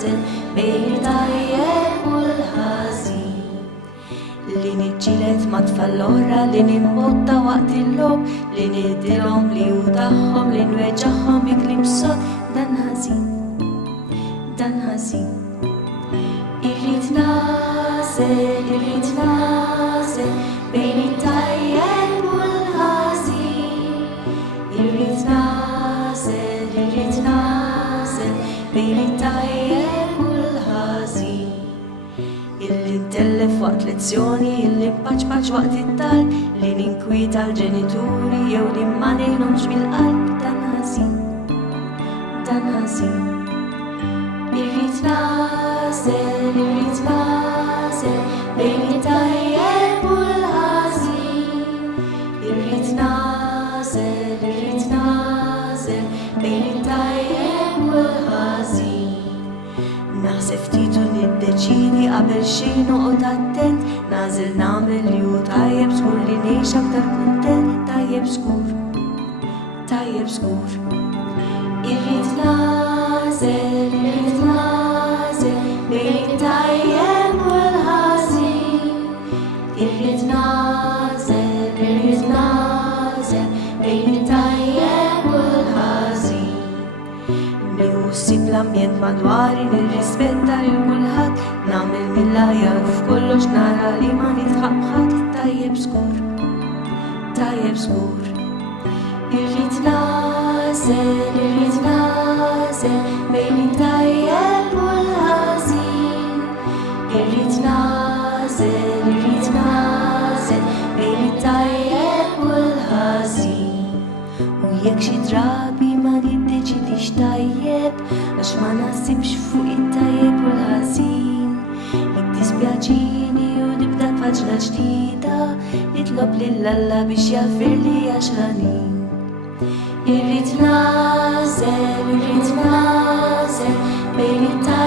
nażel bejn it-tajjeb u l-ħażin. Li niġġieled ma' tfal l-oħra, li nimbotta waqt il-logħob, li ngħidilhom li hu tagħhom, li nweġġagħhom bi kliem sod, dan ħażin, dan ħażin. Irrid nażel bejn it-tajjeb u l-ħażin. Irrid nażel bejn it-tajjeb u l-ħażin. Illi ntellef waqt lezzjoni, illi npaċpaċ waqt it-tal, li ninkwieta l-ġenituri jew li ma ngħinhomx bil-qalb, dan ħażin, dan ħażin. Irrid nażel bejn it-tajjeb u l-ħażin. Irrid nażel bejn it-tajjeb u l-ħażin. Naħseb ftit u niddeċidi qabel xejn noqgħod attent, nażel nagħmel li hu tajjeb żgur li ngħix aktar kuntent, tajjeb żgur, tajjeb żgur. Irrid nażel bejn it-tajjeb u l-ħażin. Irrid nażel bejn it-tajjeb u l-ħażin. Nieħu ssib l-ambjent madwari, nirrispetta lil kulħadd, nagħmel mill-aħjar f'kollox nara li ma nitħaq b'ħadd, tajjeb żgur, tajjeb żgur. Irrid nażel bejn it-tajjeb u l-ħażin. Irrid nażel bejn it-tajjeb u l-ħażin. U jekk xi drabi ma niddeċidix tajjeb, għax ma naħsibx fuq it-tajjeb u l-ħażin, jiddispjaċini u nibda paġna ġdida, nitlob lil Alla biex jaghfirli għax ħanin. Irrid nażel bejn it-tajjeb